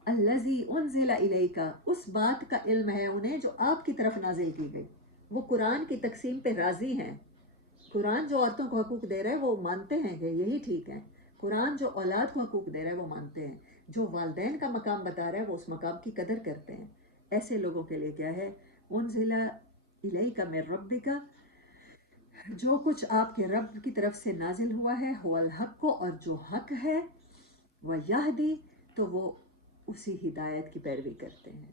الذی انزل الیک، اس بات کا علم ہے انہیں جو آپ کی طرف نازل کی گئی۔ وہ قرآن کی تقسیم پہ راضی ہیں، قرآن جو عورتوں کو حقوق دے رہا ہے وہ مانتے ہیں کہ یہی ٹھیک ہے، قرآن جو اولاد کو حقوق دے رہا ہے وہ مانتے ہیں، جو والدین کا مقام بتا رہا ہے وہ اس مقام کی قدر کرتے ہیں۔ ایسے لوگوں کے لیے کیا ہے، انزل الیک من ربک، جو کچھ آپ کے رب کی طرف سے نازل ہوا ہے، هو الحق، اور جو حق ہے، وَيَهْدِي، تو وہ اسی ہدایت کی پیروی کرتے ہیں،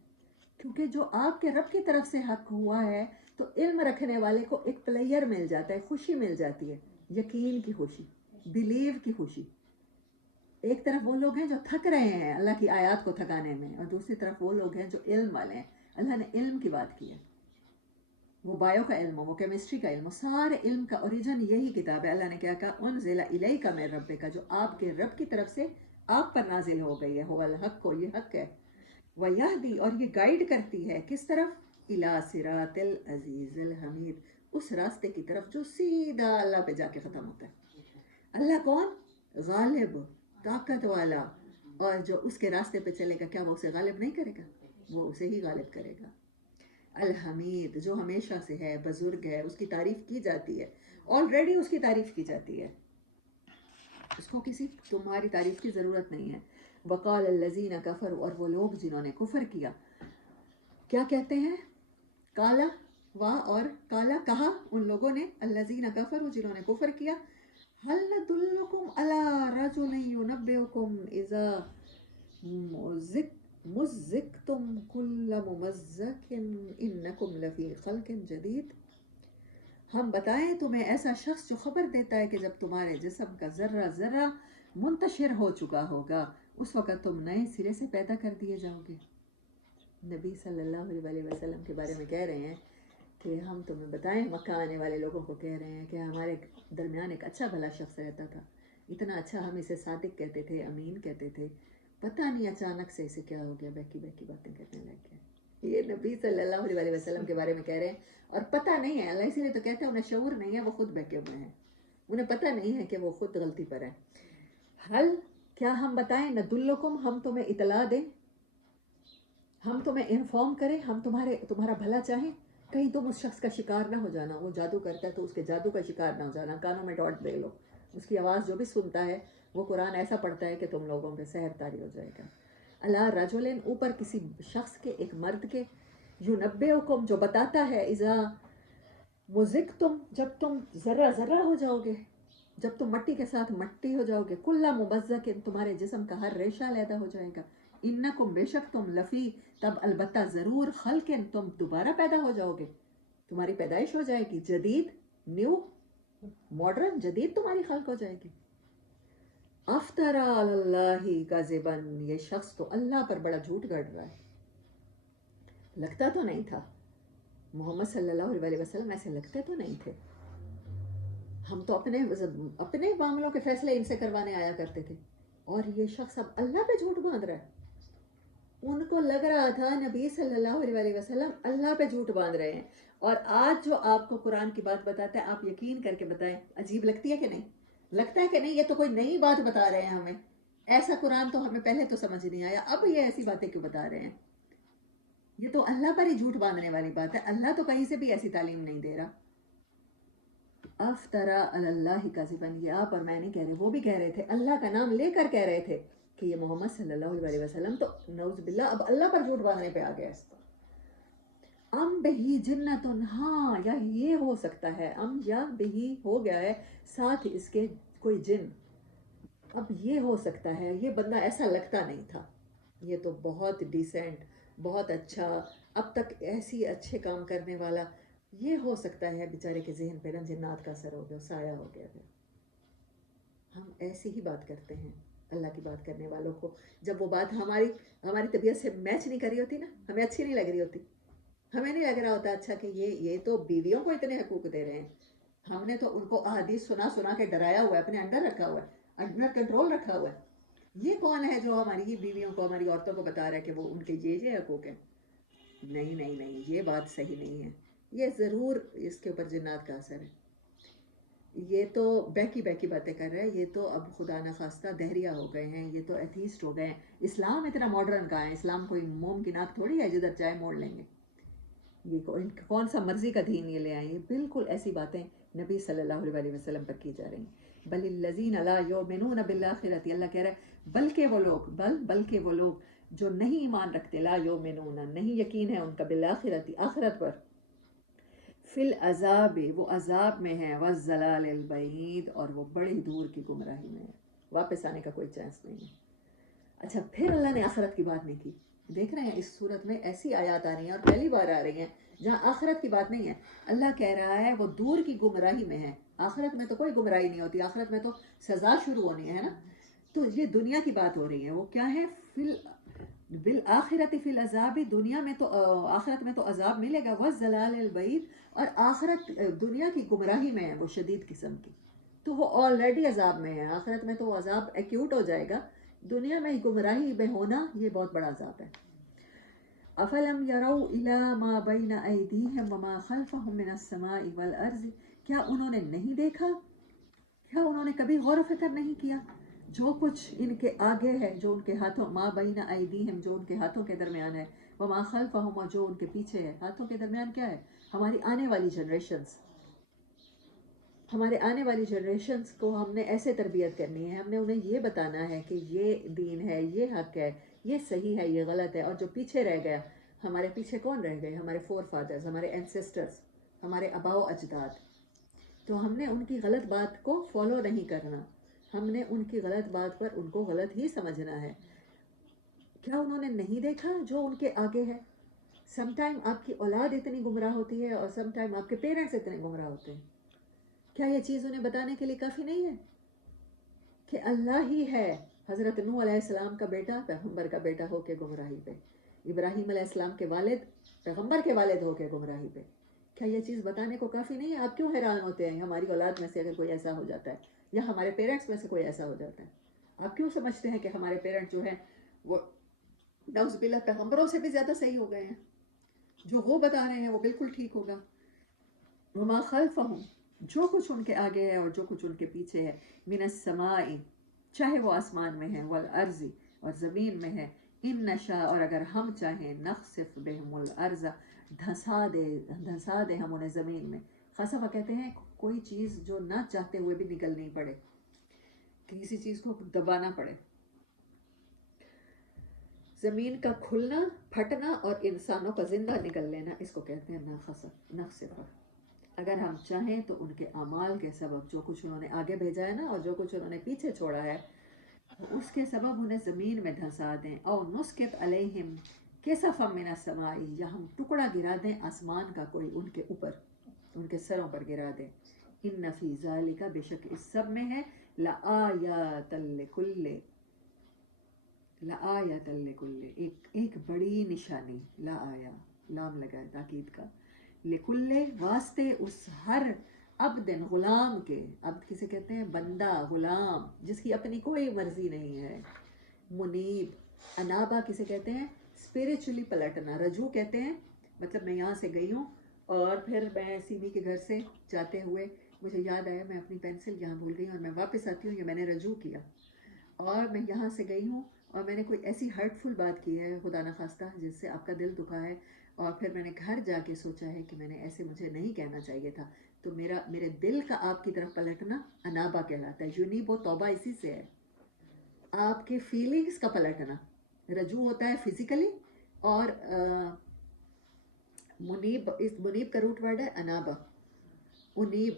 کیونکہ جو آپ کے رب کی طرف سے حق ہوا ہے تو علم رکھنے والے کو ایک پلیئر مل جاتا ہے، خوشی مل جاتی ہے، یقین کی خوشی، بلیو کی خوشی۔ ایک طرف وہ لوگ ہیں جو تھک رہے ہیں اللہ کی آیات کو تھکانے میں، اور دوسری طرف وہ لوگ ہیں جو علم والے ہیں۔ اللہ نے علم کی بات کی ہے، وہ بایو کا علم ہو، وہ کیمسٹری کا علم ہو، سارے علم کا اوریجن یہی کتاب ہے۔ اللہ نے کیا کہا، انزل الیک من ربک، جو آپ کے رب کی طرف سے آپ پر نازل ہو گئی ہے، هو الحق، کو یہ حق ہے، وَيَهْدِي، اور یہ گائیڈ کرتی ہے کس طرف، إِلَى صِرَاطِ الْعَزِيزِ الْحَمِيدِ، اس راستے کی طرف جو سیدھا اللہ پہ جا کے ختم ہوتا ہے۔ اللہ کون، غالب، طاقت والا، اور جو اس کے راستے پہ چلے گا کیا وہ اسے غالب نہیں کرے گا، وہ اسے ہی غالب کرے گا۔ الحمید، جو ہمیشہ سے ہے، بزرگ ہے، اس کی تعریف کی جاتی ہے، آلریڈی اس کی تعریف کی جاتی ہے، اس کو کسی تمہاری تعریف کی ضرورت نہیں ہے۔ وقال الذین کفروا، اور وہ لوگ جنہوں نے کفر کیا، کیا کہتے ہیں، کالا، اور کالا کہا ان لوگوں نے، الذین کفروا جنہوں نے کفر کیا، هل ندلکم علی رجل ینبئکم اذا مزقتم کل ممزق انکم لفی خلق جدید، ہم بتائیں تمہیں ایسا شخص جو خبر دیتا ہے کہ جب تمہارے جسم کا ذرہ ذرہ منتشر ہو چکا ہوگا اس وقت تم نئے سرے سے پیدا کر دیے جاؤ گے۔ نبی صلی اللہ علیہ وآلہ وسلم کے بارے میں کہہ رہے ہیں کہ ہم تمہیں بتائیں، مکہ آنے والے لوگوں کو کہہ رہے ہیں کہ ہمارے درمیان ایک اچھا بھلا شخص رہتا تھا، اتنا اچھا، ہم اسے صادق کہتے تھے، امین کہتے تھے، پتہ نہیں اچانک سے اسے کیا ہو گیا، بہکی بہکی باتیں کرنے لگ گیا۔ یہ نبی صلی اللہ علیہ وآلہ وسلم کے بارے میں کہہ رہے ہیں، اور پتہ نہیں ہے، اللہ اسی لیے تو کہتا ہے انہیں شعور نہیں ہے، وہ خود بہکے ہوئے ہیں، انہیں پتہ نہیں ہے کہ وہ خود غلطی پر ہے۔ حل، کیا ہم بتائیں، ندلکم، ہم تمہیں اطلاع دیں، ہم تمہیں انفارم کریں، ہم تمہارا بھلا چاہیں، کہیں تم اس شخص کا شکار نہ ہو جانا، وہ جادو کرتا ہے تو اس کے جادو کا شکار نہ ہو جانا، کانوں میں ڈاٹ دے لو، اس کی آواز جو بھی سنتا ہے وہ قرآن ایسا پڑھتا ہے کہ تم لوگوں پہ سحر طاری ہو جائے گا۔ اللہ رجلن، اوپر کسی شخص کے، ایک مرد کے، یونبئکم، جو بتاتا ہے، اذا مزقتم، جب تم ذرہ ذرہ ہو جاؤ گے، جب تم مٹی کے ساتھ مٹی ہو جاؤ گے، کل ممزق، تمہارے جسم کا ہر ریشہ علیحدہ ہو جائے گا، انکم، بے شک تم، لفی، تب البتہ ضرور، خلق، تم دوبارہ پیدا ہو جاؤ گے، تمہاری پیدائش ہو جائے گی، جدید، نیو، ماڈرن، جدید تمہاری خلق ہو جائے گی۔ افترا علی اللہ کذبا، یہ شخص تو اللہ پر بڑا جھوٹ گڑ رہا ہے، لگتا تو نہیں تھا محمد صلی اللہ علیہ وسلم ایسے لگتے تو نہیں تھے، ہم تو اپنے معاملوں کے فیصلے ان سے کروانے آیا کرتے تھے، اور یہ شخص اب اللہ پہ جھوٹ باندھ رہا ہے۔ ان کو لگ رہا تھا نبی صلی اللہ علیہ وسلم اللہ پہ جھوٹ باندھ رہے ہیں، اور آج جو آپ کو قرآن کی بات بتاتا ہے آپ یقین کر کے بتائیں، عجیب لگتی ہے کہ نہیں؟ لگتا ہے کہ نہیں یہ تو کوئی نئی بات بتا رہے ہیں ہمیں, ایسا قرآن تو ہمیں پہلے تو سمجھ نہیں آیا, اب یہ ایسی باتیں کیوں بتا رہے ہیں؟ یہ تو اللہ پر ہی جھوٹ باندھنے والی بات ہے, اللہ تو کہیں سے بھی ایسی تعلیم نہیں دے رہا. افطرا اللہ کذبا, یہ آپ اور میں نہیں کہہ رہے, وہ بھی کہہ رہے تھے, اللہ کا نام لے کر کہہ رہے تھے کہ یہ محمد صلی اللہ علیہ وسلم تو نعوذ باللہ اب اللہ پر جھوٹ باندھنے پہ آ گیا. اس پر ام بہی جنتن, ہاں یا یہ ہو سکتا ہے, ام یا بہی ہو گیا ہے ساتھ اس کے کوئی جن. اب یہ ہو سکتا ہے, یہ بندہ ایسا لگتا نہیں تھا, یہ تو بہت ڈیسنٹ, بہت اچھا, اب تک ایسی اچھے کام کرنے والا, یہ ہو سکتا ہے بیچارے کے ذہن پہ جنات کا اثر ہو گیا, سایہ ہو گیا. پھر ہم ایسی ہی بات کرتے ہیں اللہ کی بات کرنے والوں کو, جب وہ بات ہماری طبیعت سے میچ نہیں کر رہی ہوتی نا, ہمیں اچھی نہیں لگ رہی ہوتی, ہمیں نہیں لگ رہا ہوتا اچھا کہ یہ تو بیویوں کو اتنے حقوق دے رہے ہیں, ہم نے تو ان کو احادیث سنا سنا کے ڈرایا ہوا ہے, اپنے انڈر رکھا ہوا ہے, انڈر کنٹرول رکھا ہوا ہے. یہ کون ہے جو ہماری بیویوں کو, ہماری عورتوں کو بتا رہا ہے کہ وہ ان کے یہ حقوق ہیں؟ نہیں نہیں نہیں, یہ بات صحیح نہیں ہے, یہ ضرور اس کے اوپر جنات کا اثر ہے. یہ تو بیکی باتیں کر رہے ہیں, یہ تو اب خدا نخواستہ دہریہ ہو گئے ہیں, یہ تو ایتھیسٹ ہو گئے ہیں. اسلام اتنا ماڈرن کا ہے, اسلام کوئی موم کی ناک تھوڑی ہے جدھر چاہے موڑ لیں گے. یہ کون سا مرضی کا دین یہ لے آئیں, یہ بالکل ایسی باتیں نبی صلی اللہ علیہ وسلم پر کی جا رہی ہیں. بل الذین لا یؤمنون بالآخرۃ, اللہ کہہ رہا ہے بلکہ وہ لوگ جو نہیں ایمان رکھتے, لا یؤمنون نہیں یقین ہے ان کا, بالآخرۃ آخرت پر, فی العذاب وہ عذاب میں ہے, والضلال البعید اور وہ بڑی دور کی گمراہی میں ہے, واپس آنے کا کوئی چانس نہیں ہے. اچھا پھر اللہ نے آخرت کی بات نہیں کی. دیکھ رہے ہیں اس صورت میں ایسی آیات آ رہی ہیں, اور پہلی بار آ رہی ہیں جہاں آخرت کی بات نہیں ہے. اللہ کہہ رہا ہے وہ دور کی گمراہی میں ہے, آخرت میں تو کوئی گمراہی نہیں ہوتی, آخرت میں تو سزا شروع ہونی ہے نا. تو یہ دنیا کی بات ہو رہی ہے, وہ کیا ہے, بالآخرت فی العذاب, دنیا میں تو آخرت میں تو عذاب ملے گا, والضلال البعید اور آخرت دنیا کی گمراہی میں ہے وہ شدید قسم کی, تو وہ آلریڈی عذاب میں ہے, آخرت میں تو وہ عذاب ایکیوٹ ہو جائے گا, دنیا میں گمراہی میں ہونا یہ بہت بڑا عذاب ہے. افلم یروا الی ما بین ایدیہم وما خلفہم من السماء والارض, کیا انہوں نے نہیں دیکھا, کیا انہوں نے کبھی غور و فکر نہیں کیا جو کچھ ان کے آگے ہے, جو ان کے ہاتھوں, ما بین ایدیہم جو ان کے ہاتھوں کے درمیان ہے, وما خلفہم اور جو ان کے پیچھے ہے. ہاتھوں کے درمیان کیا ہے, ہماری آنے والی جنریشنز, ہمارے آنے والی جنریشنز کو ہم نے ایسے تربیت کرنی ہے, ہم نے انہیں یہ بتانا ہے کہ یہ دین ہے, یہ حق ہے, یہ صحیح ہے, یہ غلط ہے. اور جو پیچھے رہ گیا, ہمارے پیچھے کون رہ گئے, ہمارے فور فادرز, ہمارے اینسسٹرز, ہمارے آباء و اجداد. تو ہم نے ان کی غلط بات کو فالو نہیں کرنا, ہم نے ان کی غلط بات پر ان کو غلط ہی سمجھنا ہے. کیا انہوں نے نہیں دیکھا جو ان کے آگے ہے؟ سم ٹائم آپ کی اولاد اتنی گمراہ ہوتی ہے, اور سم ٹائم آپ کے پیرنٹس اتنے گمراہ ہوتے ہیں. کیا یہ چیز انہیں بتانے کے لیے کافی نہیں ہے کہ اللہ ہی ہے, حضرت نوح علیہ السلام کا بیٹا پیغمبر کا بیٹا ہو کے گمراہی پہ, ابراہیم علیہ السلام کے والد پیغمبر کے والد ہو کے گمراہی پہ, کیا یہ چیز بتانے کو کافی نہیں ہے؟ آپ کیوں حیران ہوتے ہیں ہماری اولاد میں سے اگر کوئی ایسا ہو جاتا ہے, یا ہمارے پیرنٹس میں سے کوئی ایسا ہو جاتا ہے؟ آپ کیوں سمجھتے ہیں کہ ہمارے پیرنٹ جو ہیں وہ نعوذ باللہ پیغمبروں سے بھی زیادہ صحیح ہو گئے ہیں, جو وہ بتا رہے ہیں وہ بالکل ٹھیک ہوگا؟ وما خلفہم جو کچھ ان کے آگے ہے اور جو کچھ ان کے پیچھے ہے, من السماء چاہے وہ آسمان میں ہے, والارض اور زمین میں ہے, ان نشاء اور اگر ہم چاہیں, نخسف بہم الارض دھنسا دے ہم انہیں زمین میں. خسفہ کہتے ہیں کوئی چیز جو نہ چاہتے ہوئے بھی نکلنی پڑے, کسی چیز کو دبانا پڑے. زمین کا کھلنا پھٹنا اور انسانوں کا زندہ نکل لینا, اس کو کہتے ہیں نخسف. اگر ہم چاہیں تو ان کے اعمال کے سبب, جو کچھ انہوں نے آگے بھیجا ہے نا اور جو کچھ انہوں نے پیچھے چھوڑا ہے, اس کے سبب انہیں زمین میں دھنسا دیں. او نسقط علیہم کسفا من السماء, یا ہم ٹکڑا گرا دیں آسمان کا کوئی ان کے اوپر, ان کے سروں پر گرا دیں. ان فی ذالک بے شک اس سب میں ہے, لآیات لکل ایک بڑی نشانی, لا آیا لام لگا ہے تاکید کا, لکل واسطے اس ہر عبد غلام کے, عبد کسے کہتے ہیں, بندہ, غلام جس کی اپنی کوئی مرضی نہیں ہے, منیب. انابا کسے کہتے ہیں, اسپریچولی پلٹنا, رجوع کہتے ہیں, مطلب میں یہاں سے گئی ہوں اور پھر میں سیمی کے گھر سے جاتے ہوئے مجھے یاد آیا میں اپنی پینسل یہاں بھول گئی اور میں واپس آتی ہوں، یہ میں نے رجوع کیا اور میں یہاں سے گئی ہوں اور میں نے کوئی ایسی ہرٹفل بات کی ہے خدا نخواستہ جس سے آپ کا دل دکھا ہے، اور پھر میں نے گھر جا کے سوچا ہے کہ میں نے ایسے مجھے نہیں کہنا چاہیے تھا، تو میرے دل کا آپ کی طرف پلٹنا انابا کہلاتا ہے. یونیب و توبہ اسی سے ہے، آپ کے فیلنگز کا پلٹنا. رجوع ہوتا ہے فزیکلی، اور منیب کا روٹ ورڈ ہے انابا، انیب.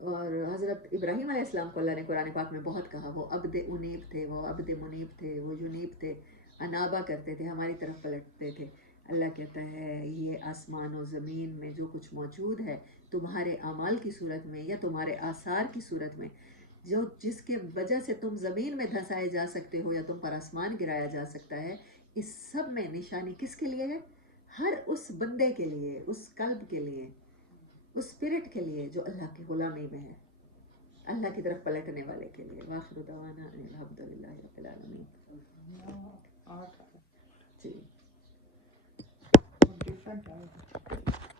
اور حضرت ابراہیم علیہ السلام کو اللہ نے قرآن پاک میں بہت کہا، وہ عبد انیب تھے، وہ عبد منیب تھے، وہ یونیب تھے، انابا کرتے تھے، ہماری طرف پلٹتے تھے. اللہ کہتا ہے یہ آسمان و زمین میں جو کچھ موجود ہے تمہارے اعمال کی صورت میں یا تمہارے آثار کی صورت میں، جس کے وجہ سے تم زمین میں دھنسائے جا سکتے ہو یا تم پر آسمان گرایا جا سکتا ہے، اس سب میں نشانی کس کے لیے ہے؟ ہر اس بندے کے لیے، اس قلب کے لیے، اس اسپرٹ کے لیے جو اللہ کی غلامی میں ہے، اللہ کی طرف پلٹنے والے کے لیے. واخر دعوانا ان الحمدللہ رب العالمین. جی ڈفرینٹ ہے.